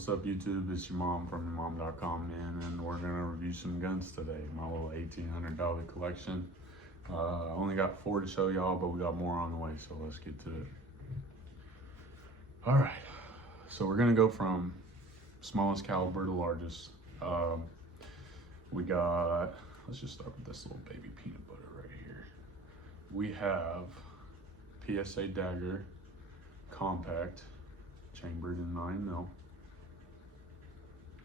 What's up, YouTube? It's your mom from m.o.m, man, and we're gonna review some guns today. My little $1,800 collection. I only got 4 to show y'all, but we got more on the way, so let's get to it. All right, so we're gonna go from smallest caliber to largest. We got, let's just start with this little baby peanut butter right here. We have PSA Dagger compact, chambered in 9mm.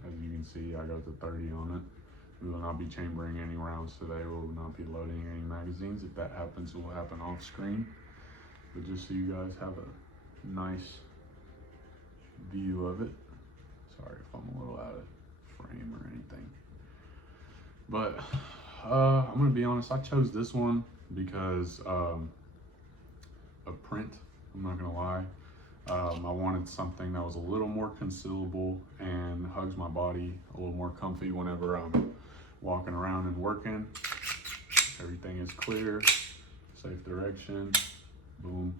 As you can see, I got the 30 on it. We will not be chambering any rounds today. We will not be loading any magazines. If that happens, it will happen off screen. But just so you guys have a nice view of it. Sorry if I'm a little out of frame or anything. But I'm gonna be honest, I chose this one because of print, I'm not gonna lie. I wanted something that was a little more concealable and hugs my body, a little more comfy whenever I'm walking around and working. Everything is clear, safe direction, boom.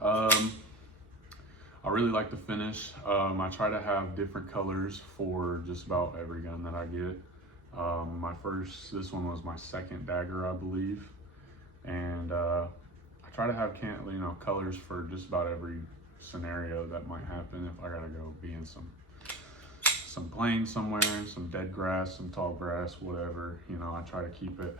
I really like the finish. I try to have different colors for just about every gun that I get. This one was my second dagger, I believe. And I try to have colors for just about every scenario that might happen. If I gotta go be in some plains somewhere, some dead grass, some tall grass, whatever, I try to keep it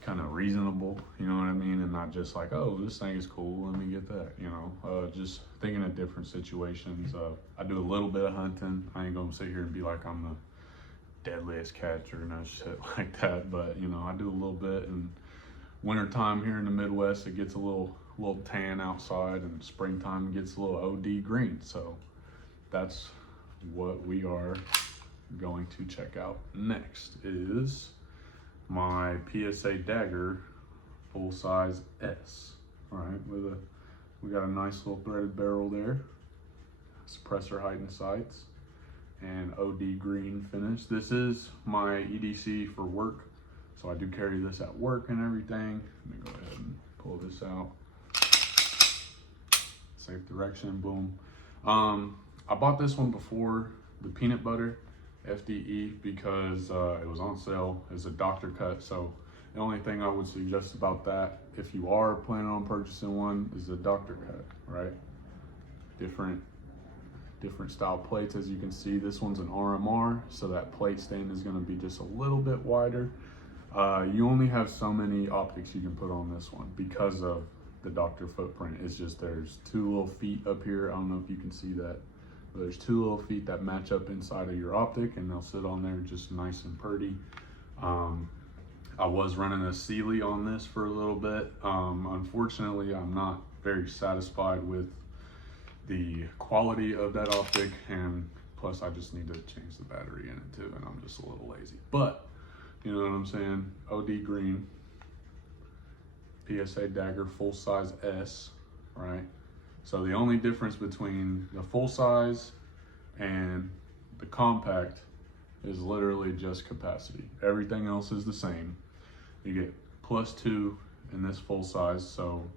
kind of reasonable, you know what I mean, and not just like, oh, this thing is cool, let me get that, just thinking of different situations. I do a little bit of hunting. I ain't gonna sit here and be like I'm the deadliest catcher or no shit like that, but I do a little bit. And wintertime here in the Midwest, it gets a little tan outside, and springtime gets a little OD green. So that's what we are going to check out next is my PSA Dagger full size S. All right, we got a nice little threaded barrel there, suppressor height and sights, and OD green finish. This is my EDC for work, so I do carry this at work and everything. Let me go ahead and pull this out. Safe direction, boom. I bought this one before the peanut butter FDE because it was on sale as a doctor cut. So the only thing I would suggest about that, if you are planning on purchasing one, is a doctor cut, right? Different style plates. As you can see, this one's an RMR, so that plate stand is going to be just a little bit wider. You only have so many optics you can put on this one because of the doctor footprint. It's just there's 2 little feet up here. I don't know if you can see that, but there's 2 little feet that match up inside of your optic, and they'll sit on there just nice and pretty. I was running a Sealy on this for a little bit. Unfortunately, I'm not very satisfied with the quality of that optic, and plus I just need to change the battery in it too, and I'm just a little lazy. But you know what I'm saying? OD green, PSA Dagger full size S, right? So the only difference between the full size and the compact is literally just capacity. Everything else is the same. You get +2 in this full size, so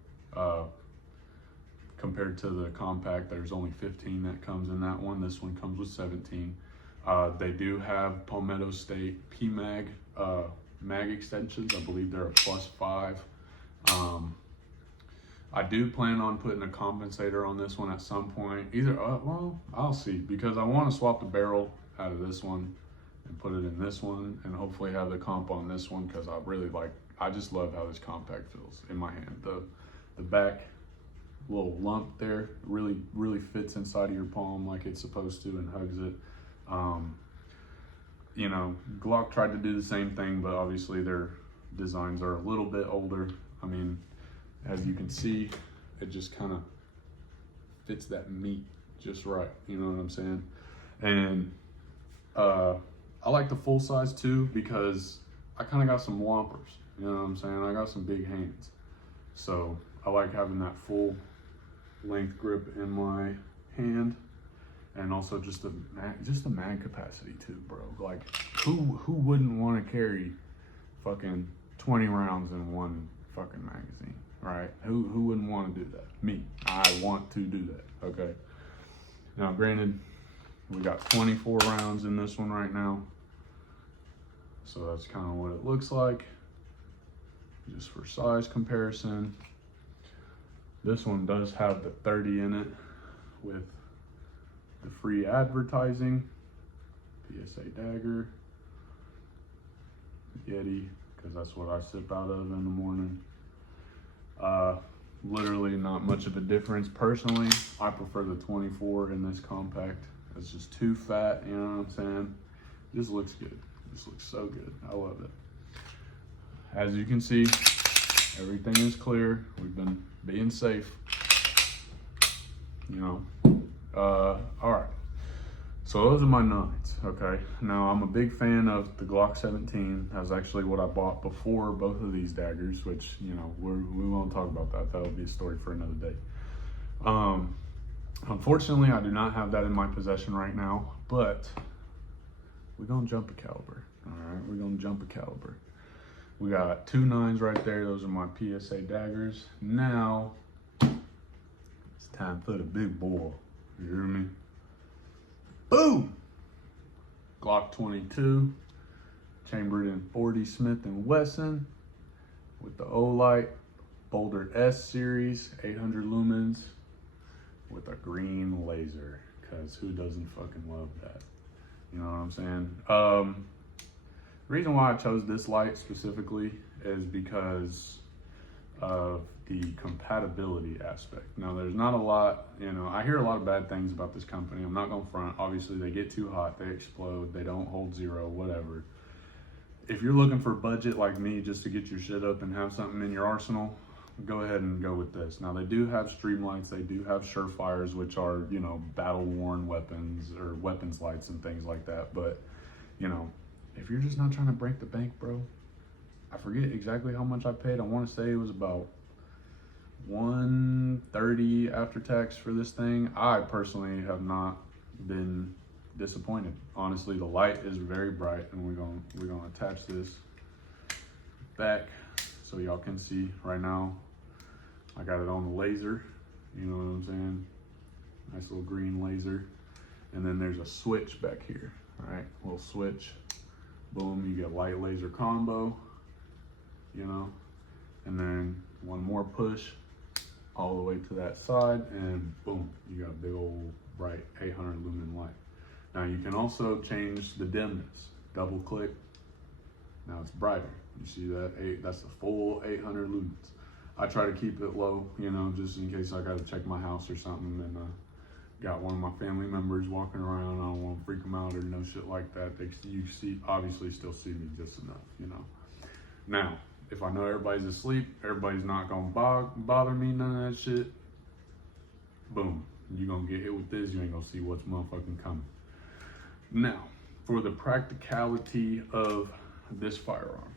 compared to the compact, there's only 15 that comes in that one. This one comes with 17. They do have Palmetto State PMAG mag extensions. I believe they're a +5. I do plan on putting a compensator on this one at some point. Well, I'll see, because I want to swap the barrel out of this one and put it in this one, and hopefully have the comp on this one, because I just love how this compact feels in my hand. The back little lump there really fits inside of your palm like it's supposed to and hugs it. Glock tried to do the same thing, but obviously their designs are a little bit older. I mean, as you can see, it just kind of fits that meat just right, you know what I'm saying? And I like the full size too, because I kind of got some whompers, you know what I'm saying? I got some big hands, so I like having that full length grip in my hand, and also just the mag capacity too, bro. Like, who wouldn't want to carry fucking 20 rounds in one fucking magazine, right? Who wouldn't want to do that? Me. I want to do that. Okay. Now, granted, We got 24 rounds in this one right now. So that's kind of what it looks like, just for size comparison. This one does have the 30 in it with the free advertising. PSA dagger, Yeti, because that's what I sip out of in the morning. Literally not much of a difference. Personally, I prefer the 24 in this compact. It's just too fat, you know what I'm saying? It just looks good. This looks so good. I love it. As you can see, everything is clear. We've been being safe, you know. All right. So those are my nines, okay? Now, I'm a big fan of the Glock 17. That was actually what I bought before both of these daggers, which, you know, we won't talk about that. That'll be a story for another day. Unfortunately, I do not have that in my possession right now, but we're gonna jump a caliber, all right? We're gonna jump a caliber. We got 2 9s right there. Those are my PSA daggers. Now, it's time for the big boy. You hear me? Boom! Glock 22, chambered in 40 Smith & Wesson with the Olight Boulder S series, 800 lumens with a green laser, because who doesn't fucking love that? You know what I'm saying? The reason why I chose this light specifically is because of the compatibility aspect. Now, there's not a lot, you know, I hear a lot of bad things about this company. I'm not gonna front. Obviously, they get too hot, they explode, they don't hold zero, whatever. If you're looking for budget like me, just to get your shit up and have something in your arsenal, go ahead and go with this. Now, they do have streamlights, they do have Surefires, which are, you know, battle-worn weapons or weapons lights and things like that. But, you know, if you're just not trying to break the bank, bro, I forget exactly how much I paid. I want to say it was about $130 after tax for this thing. I personally have not been disappointed. Honestly, the light is very bright, and we're gonna attach this back so y'all can see. Right now, I got it on the laser. You know what I'm saying? Nice little green laser, and then there's a switch back here. All right, little switch. Boom, you get light laser combo. You know, and then one more push all the way to that side, and boom, you got a big old bright 800 lumen light. Now, you can also change the dimness. Double click, now it's brighter. You see that? That's the full 800 lumens. I try to keep it low, you know, just in case I got to check my house or something, and got one of my family members walking around. I don't want to freak them out or no shit like that. You see, obviously still see me just enough, you know. Now, if I know everybody's asleep, everybody's not gonna bother me, none of that shit, boom, you gonna get hit with this, you ain't gonna see what's motherfucking coming. Now, for the practicality of this firearm,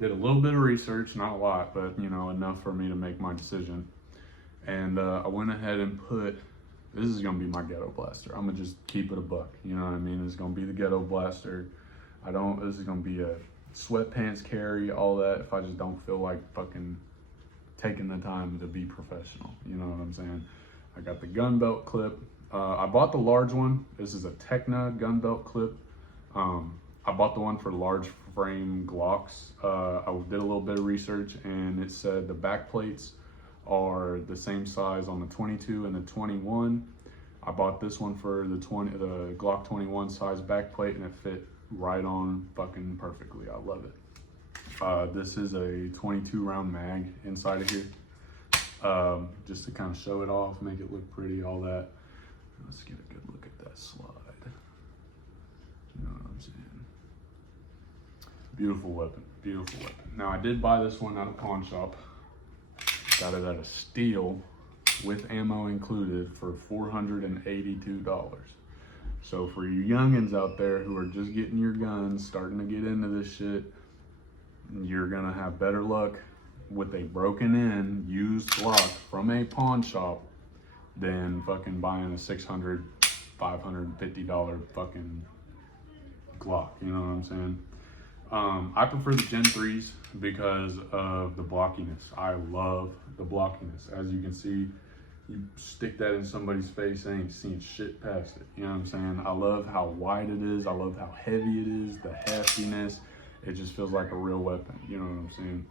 did a little bit of research, not a lot, but, you know, enough for me to make my decision. And I went ahead and put, this is gonna be my ghetto blaster. I'm gonna just keep it a buck, you know what I mean? It's gonna be the ghetto blaster. This is gonna be a sweatpants carry, all that, if I just don't feel like fucking taking the time to be professional, you know what I'm saying? I got the gun belt clip. I bought the large one. This is a Techna gun belt clip. I bought the one for large frame Glocks. I did a little bit of research, and it said the back plates are the same size on the 22 and the 21. I bought this one for the Glock 21 size back plate, and it fit right on fucking perfectly. I love it. This is a 22 round mag inside of here, just to kind of show it off, make it look pretty, all that. Let's get a good look at that slide. You know what I'm saying? Beautiful weapon, beautiful weapon. Now, I did buy this one at a pawn shop. Got it at a steal with ammo included for $482. So for you youngins out there who are just getting your guns, starting to get into this shit, you're gonna have better luck with a broken in used Glock from a pawn shop than fucking buying a $600, $550 fucking Glock, you know what I'm saying? I prefer the Gen 3s because of the blockiness. I love the blockiness. As you can see, you stick that in somebody's face, they ain't seeing shit past it. You know what I'm saying? I love how wide it is. I love how heavy it is, the heftiness. It just feels like a real weapon. You know what I'm saying?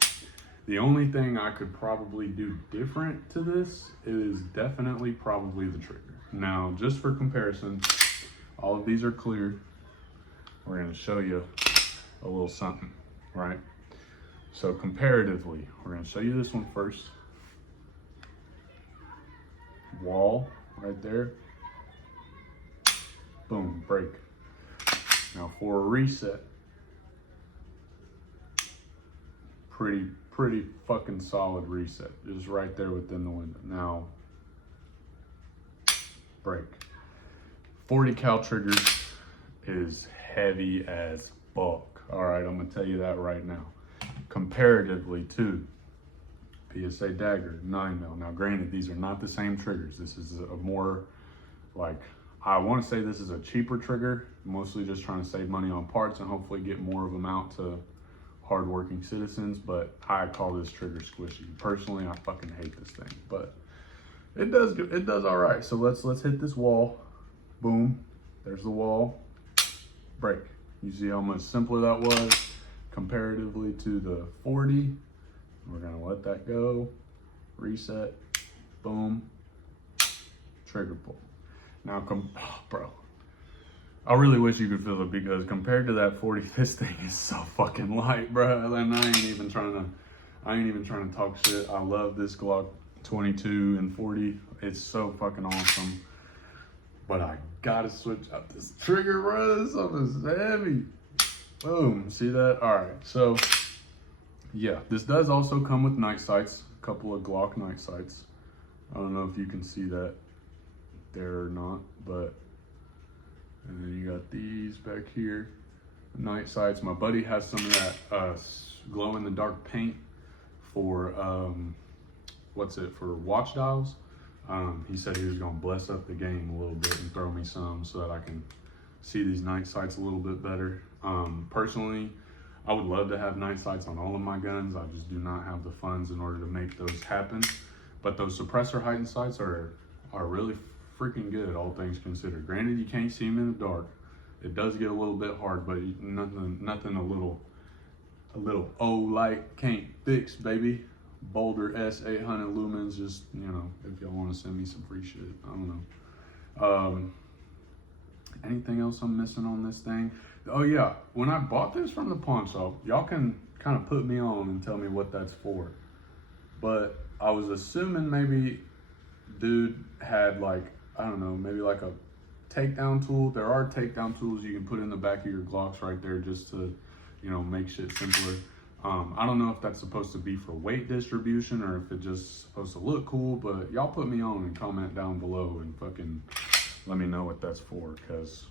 The only thing I could probably do different to this is definitely probably the trigger. Now, just for comparison, all of these are clear. We're gonna show you a little something, right? So comparatively, we're gonna show you this one first. Wall right there. Boom, break. Now for a reset, pretty fucking solid reset, just right there within the window. Now, break. 40 cal triggers is heavy as fuck. All right, I'm gonna tell you that right now. Comparatively to PSA Dagger 9mm. Now granted, these are not the same triggers. This is a more like, I want to say this is a cheaper trigger, mostly just trying to save money on parts and hopefully get more of them out to hardworking citizens, but I call this trigger squishy. Personally, I fucking hate this thing, but it does all right. So let's hit this wall. Boom, there's the wall. Break. You see how much simpler that was comparatively to the 40. We're gonna let that go. Reset. Boom. Trigger pull. Now, bro, I really wish you could feel it, because compared to that 40, this thing is so fucking light, bro. And I ain't even trying to talk shit. I love this Glock 22 and 40. It's so fucking awesome. But I gotta switch out this trigger, bro. This stuff is heavy. Boom, see that? All right, so yeah, this does also come with night sights, a couple of Glock night sights. I don't know if you can see that there or not, but, and then you got these back here, night sights. My buddy has some of that glow in the dark paint for, for watch dials. He said he was gonna bless up the game a little bit and throw me some so that I can see these night sights a little bit better. Personally, I would love to have night sights on all of my guns. I just do not have the funds in order to make those happen. But those suppressor heightened sights are really freaking good, all things considered. Granted, you can't see them in the dark. It does get a little bit hard, but nothing a little light can't fix, baby. Boulder S800 lumens, just, you know, if y'all want to send me some free shit, I don't know. Anything else I'm missing on this thing? Oh yeah, when I bought this from the pawn shop, y'all can kind of put me on and tell me what that's for. But I was assuming maybe dude had like, I don't know, maybe like a takedown tool. There are takedown tools you can put in the back of your Glocks right there just to, you know, make shit simpler. I don't know if that's supposed to be for weight distribution or if it's just supposed to look cool, but y'all put me on and comment down below and fucking let me know what that's for, because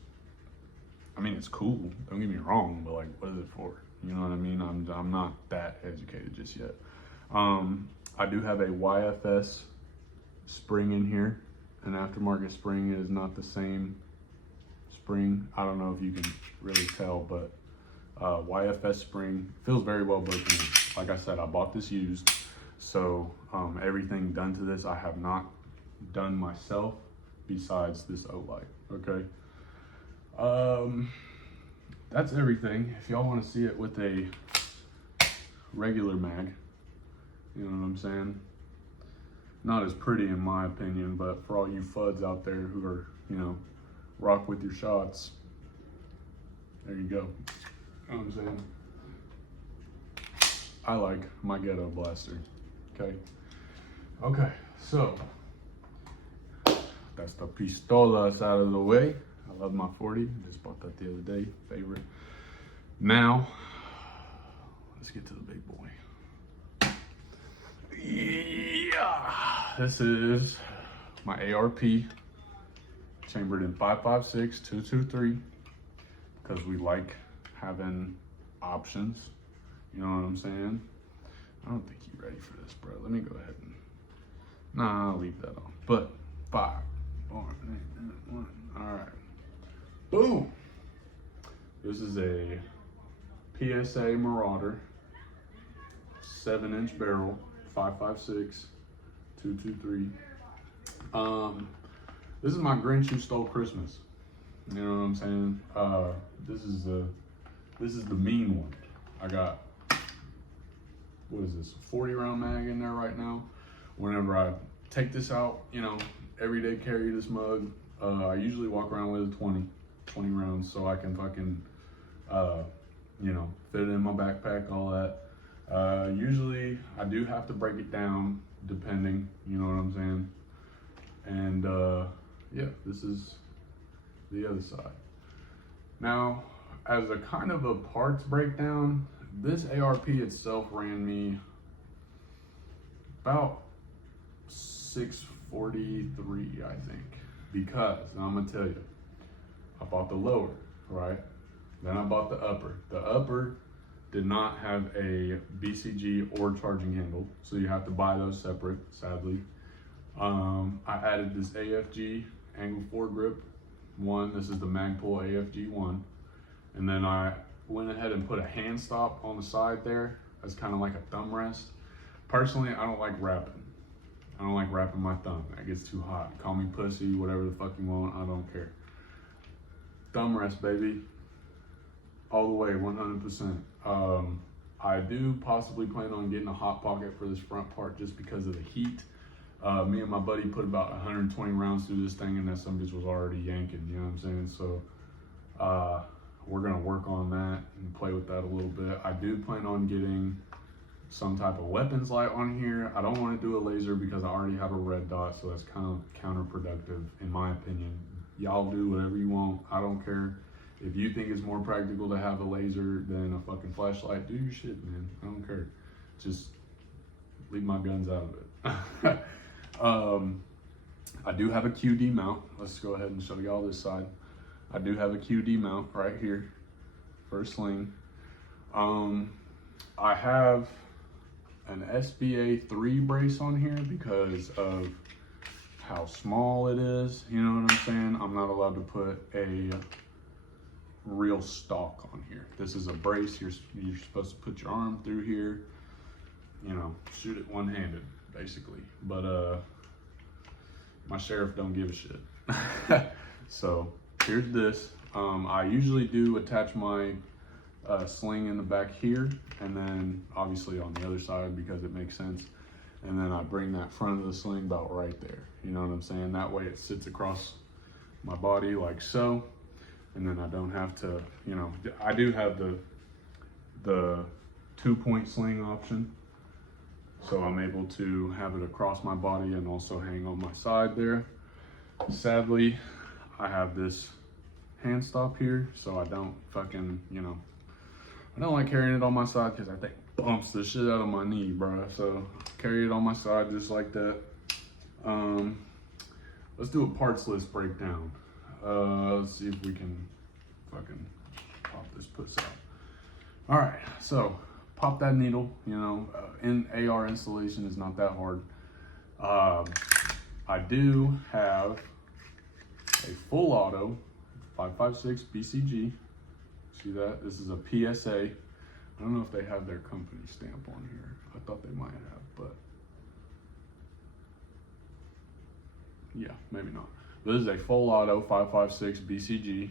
I mean, it's cool, don't get me wrong, but like, what is it for? You know what I mean? I'm not that educated just yet. I do have a YFS spring in here. An aftermarket spring is not the same spring. I don't know if you can really tell, but YFS spring feels very well broken in. Like I said, I bought this used, so everything done to this I have not done myself besides this O-Light, okay? That's everything. If y'all want to see it with a regular mag, you know what I'm saying? Not as pretty in my opinion, but for all you fuds out there who are, you know, rock with your shots, there you go. You know what I'm saying? I like my ghetto blaster, okay? Okay, so that's the pistolas out of the way. I love my 40, just bought that the other day, favorite. Now, let's get to the big boy. Yeah, this is my ARP, chambered in 5.56, 223, because we like having options, you know what I'm saying? I don't think you're ready for this, bro. Let me go ahead and, nah, I'll leave that on. But 5, 4, 8, 1, all right. Boom. This is a PSA Marauder, 7-inch barrel, 5.56, 223. This is my Grinch Who Stole Christmas. You know what I'm saying? This is the mean one. I got, what is this, a 40 round mag in there right now. Whenever I take this out, you know, everyday carry this mug, I usually walk around with a 20 rounds so I can fucking, you know, fit it in my backpack, all that. Usually I do have to break it down depending, you know what I'm saying? And yeah, this is the other side. Now, as a kind of a parts breakdown, this ARP itself ran me about $643, I think, because, and I'm gonna tell you, I bought the lower, right? Then I bought the upper. The upper did not have a BCG or charging handle, so you have to buy those separate, sadly. I added this AFG angle foregrip one. This is the Magpul AFG one. And then I went ahead and put a hand stop on the side there as kind of like a thumb rest. Personally, I don't like wrapping. I don't like wrapping my thumb. That gets too hot. Call me pussy, whatever the fuck you want, I don't care. Thumb rest, baby. All the way, 100%. I do possibly plan on getting a hot pocket for this front part just because of the heat. Me and my buddy put about 120 rounds through this thing and that some bitch was already yanking, you know what I'm saying? So we're gonna work on that and play with that a little bit. I do plan on getting some type of weapons light on here. I don't want to do a laser because I already have a red dot, so that's kind of counterproductive in my opinion. Y'all do whatever you want, I don't care. If you think it's more practical to have a laser than a fucking flashlight, do your shit, man. I don't care. Just leave my guns out of it. I do have a QD mount. Let's go ahead and show y'all this side. I do have a QD mount right here for a sling. I have an SBA 3 brace on here because of how small it is. You know what I'm saying? I'm not allowed to put a real stock on here. This is a brace. You're supposed to put your arm through here, you know, shoot it one-handed basically. But my sheriff don't give a shit. So here's this. I usually do attach my sling in the back here, and then obviously on the other side because it makes sense. And then I bring that front of the sling about right there. You know what I'm saying? That way it sits across my body like so. And then I don't have to, you know, I do have the 2-point sling option. So I'm able to have it across my body and also hang on my side there. Sadly, I have this hand stop here, so I don't fucking, you know, I don't like carrying it on my side because I think it bumps the shit out of my knee, bro. So carry it on my side just like that. Let's do a parts list breakdown. Let's see if we can fucking pop this puss out. All right, so pop that needle, you know, in AR installation is not that hard. I do have a full auto 5.56 BCG. See that? This is a PSA. I don't know if they have their company stamp on here. I thought they might have, but yeah, maybe not. This is a full auto 5.56 BCG.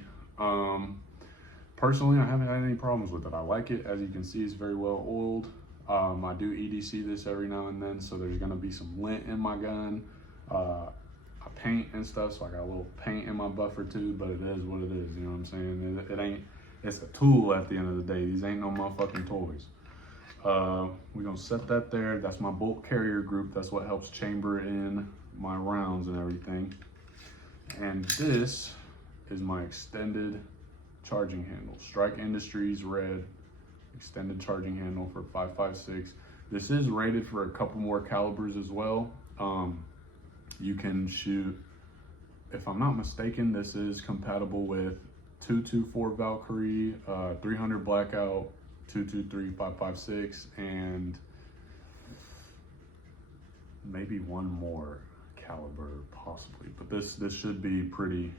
Personally, I haven't had any problems with it. I like it. As you can see, it's very well oiled. I do EDC this every now and then, so there's gonna be some lint in my gun. I paint and stuff, so I got a little paint in my buffer too, but it is what it is, you know what I'm saying? It ain't, it's a tool at the end of the day. These ain't no motherfucking toys. We're gonna set that there. That's my bolt carrier group. That's what helps chamber in my rounds and everything. And this is my extended charging handle. Strike Industries red extended charging handle for 5.56. This is rated for a couple more calibers as well. You can shoot, if I'm not mistaken, this is compatible with 224 Valkyrie, 300 Blackout, 223 5.56, and maybe one more caliber possibly, but this should be pretty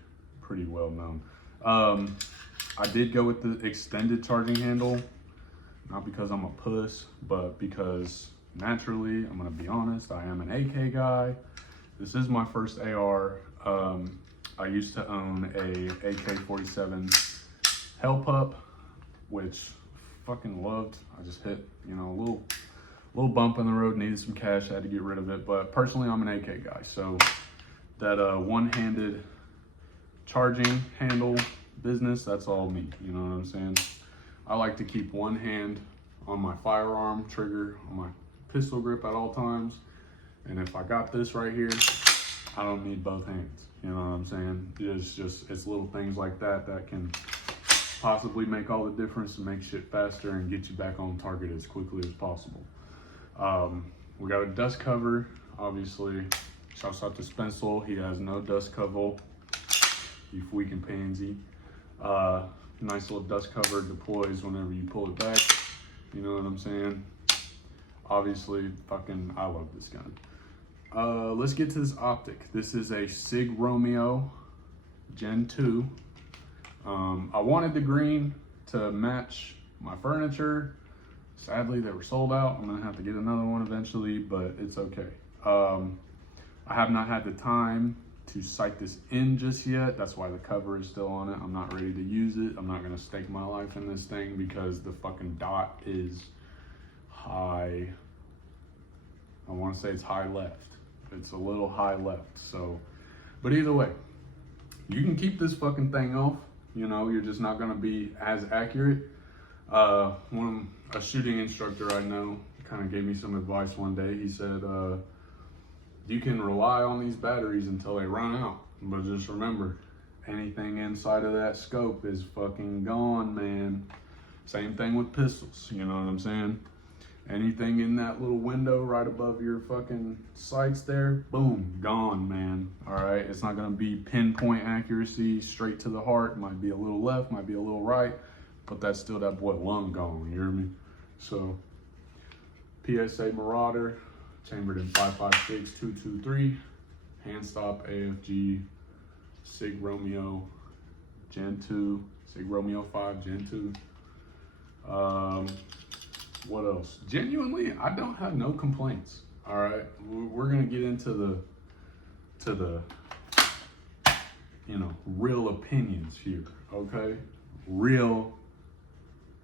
well known. I did go with the extended charging handle, not because I'm a puss, but because naturally, I'm gonna be honest, I am an AK guy, This is my first AR. I used to own a AK-47 Hell Pup, which fucking loved. I just hit, you know, a little bump in the road, needed some cash, had to get rid of it. But personally, I'm an AK guy, so that one-handed charging handle business, that's all me, you know what I'm saying? I like to keep one hand on my firearm trigger, on my pistol grip at all times. And if I got this right here, I don't need both hands, you know what I'm saying? It's little things like that that can possibly make all the difference and make shit faster and get you back on target as quickly as possible. We got a dust cover, obviously. Shouts out to Spencil, he has no dust cover. You freaking pansy. Nice little dust cover, deploys whenever you pull it back. You know what I'm saying? Obviously, fucking, I love this gun. Let's get to this optic. This is a Sig Romeo Gen 2. I wanted the green to match my furniture. Sadly, they were sold out. I'm gonna have to get another one eventually, but it's okay. I have not had the time to sight this in just yet. That's why the cover is still on it. I'm not ready to use it. I'm not gonna stake my life in this thing because the fucking dot is high. I wanna say it's high left. It's a little high left, so. But either way, you can keep this fucking thing off. You know, you're just not gonna be as accurate. A shooting instructor I know kind of gave me some advice one day. He said, you can rely on these batteries until they run out. But just remember, anything inside of that scope is fucking gone, man. Same thing with pistols, you know what I'm saying? Anything in that little window right above your fucking sights there, boom, gone, man. All right, it's not gonna be pinpoint accuracy, straight to the heart. Might be a little left, might be a little right, but that's still that boy lung gone, you hear me? So, PSA Marauder, chambered in 5.56-223, hand stop AFG, Sig Romeo Gen 2, Sig Romeo 5 Gen 2. What else? Genuinely, I don't have no complaints. All right, we're gonna get into the you know, real opinions here. Okay, real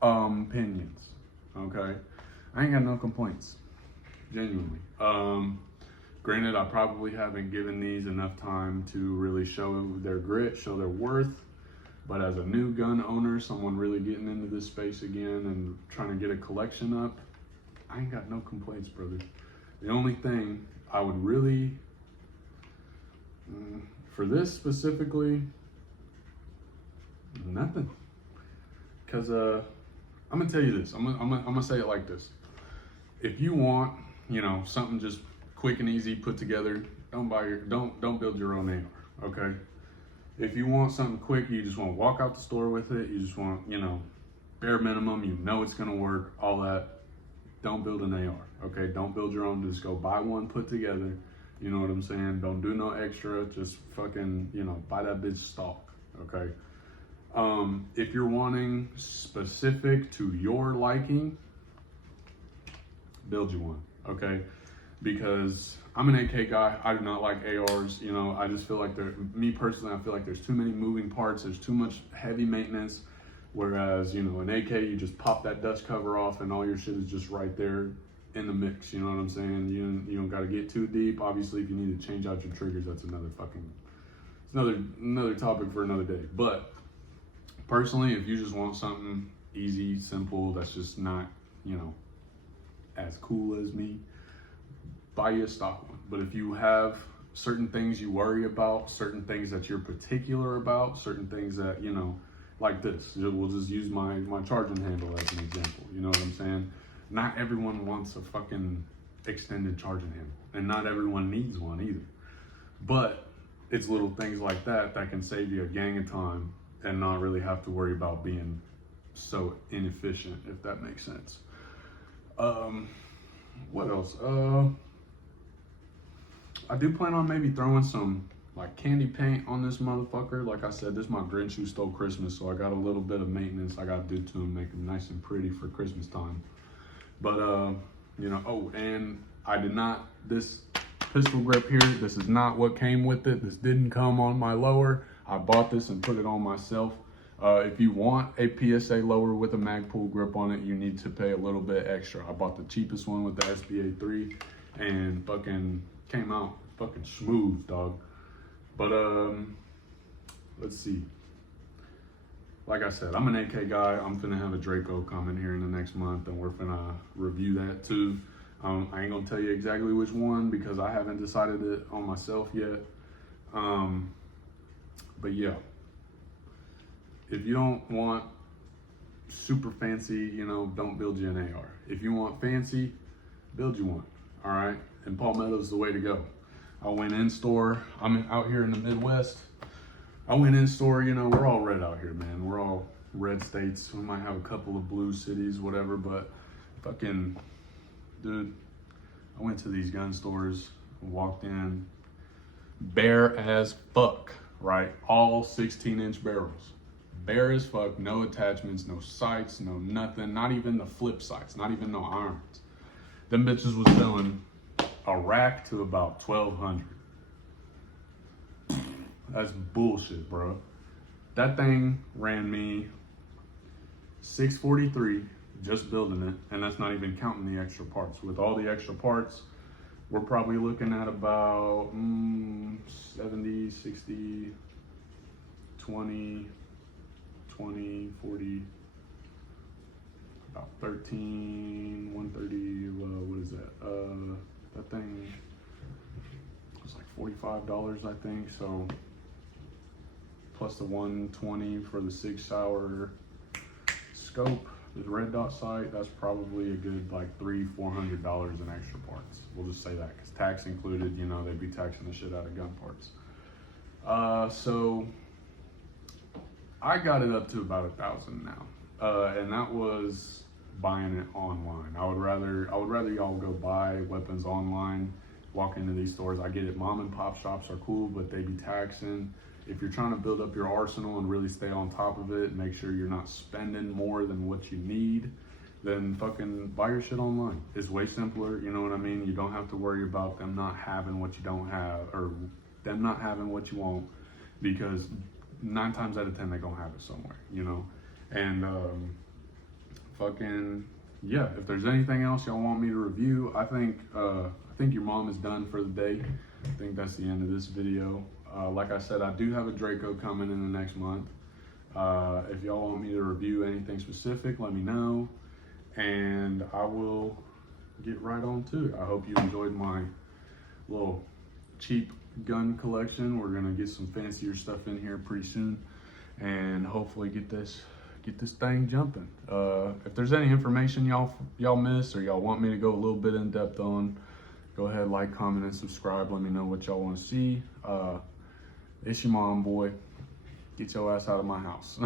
opinions. Okay, I ain't got no complaints. Genuinely. Granted, I probably haven't given these enough time to really show their grit, show their worth. But as a new gun owner, someone really getting into this space again and trying to get a collection up, I ain't got no complaints, brother. The only thing I would really, for this specifically, nothing. Cause I'm gonna tell you this, I'm gonna say it like this. If you want, you know, something just quick and easy put together, don't build your own AR, okay? If you want something quick, you just want to walk out the store with it, you just want, you know, bare minimum, you know it's gonna work, all that, don't build an AR, okay? Don't build your own, just go buy one, put together, you know what I'm saying? Don't do no extra, just fucking, you know, buy that bitch stock, okay? If you're wanting specific to your liking, build you one, okay? Because I'm an AK guy, I do not like ARs, you know, I just feel like me personally, I feel like there's too many moving parts, there's too much heavy maintenance, whereas, you know, an AK, you just pop that dust cover off and all your shit is just right there in the mix, you know what I'm saying? You don't gotta get too deep. Obviously, if you need to change out your triggers, that's another topic for another day. But personally, if you just want something easy, simple, that's just not, you know, as cool as me, buy you a stock one. But if you have certain things you worry about, certain things that you're particular about, certain things that, you know, like this, we'll just use my charging handle as an example, you know what I'm saying? Not everyone wants a fucking extended charging handle, and not everyone needs one either. But it's little things like that that can save you a gang of time and not really have to worry about being so inefficient, if that makes sense. What else? I do plan on maybe throwing some like candy paint on this motherfucker. Like I said, this is my Grinch Who Stole Christmas, so I got a little bit of maintenance I gotta do to him, make him nice and pretty for Christmas time. But you know, oh, and I did not, this pistol grip here. This is not what came with it. This didn't come on my lower. I bought this and put it on myself. If you want a PSA lower with a Magpul grip on it, you need to pay a little bit extra. I bought the cheapest one with the SBA 3 and fucking came out fucking smooth, dog. But let's see. Like I said, I'm an AK guy. I'm finna have a Draco coming here in the next month, and we're finna review that too. I ain't gonna tell you exactly which one because I haven't decided it on myself yet. But yeah, if you don't want super fancy, you know, don't build you an AR. If you want fancy, build you one, all right? And Palmetto's the way to go. I went in store, I'm out here in the Midwest. I went in store, you know, we're all red out here, man. We're all red states. We might have a couple of blue cities, whatever, but fucking, dude, I went to these gun stores, walked in, bare as fuck, right? All 16-inch barrels. Bare as fuck, no attachments, no sights, no nothing, not even the flip sights, not even no irons. Them bitches was selling a rack to about $1,200. That's bullshit, bro. That thing ran me $643 just building it, and that's not even counting the extra parts. With all the extra parts, we're probably looking at about 70, 60, 20, 40, about 13, 130, what is that? That thing was like $45, I think, so plus the 120 for the 6-hour scope, the red dot sight, that's probably a good like $300-400 in extra parts. We'll just say that because tax included, you know, they'd be taxing the shit out of gun parts. So I got it up to about 1,000 now, and that was buying it online. I would rather y'all go buy weapons online, walk into these stores. I get it, mom and pop shops are cool, but they be taxing. If you're trying to build up your arsenal and really stay on top of it, make sure you're not spending more than what you need, then fucking buy your shit online. It's way simpler, you know what I mean? You don't have to worry about them not having what you don't have, or them not having what you want, because 9 times out of 10 they're gonna have it somewhere, you know? And fucking yeah, if there's anything else y'all want me to review, I think your mom is done for the day. I think that's the end of this video. Like I said, I do have a Draco coming in the next month. If y'all want me to review anything specific, let me know, and I will get right on to it. I hope you enjoyed my little cheap gun collection. We're gonna get some fancier stuff in here pretty soon, and hopefully get this thing jumping. If there's any information y'all miss or y'all want me to go a little bit in depth on, go ahead, like, comment, and subscribe. Let me know what y'all want to see. It's your mom, boy. Get your ass out of my house.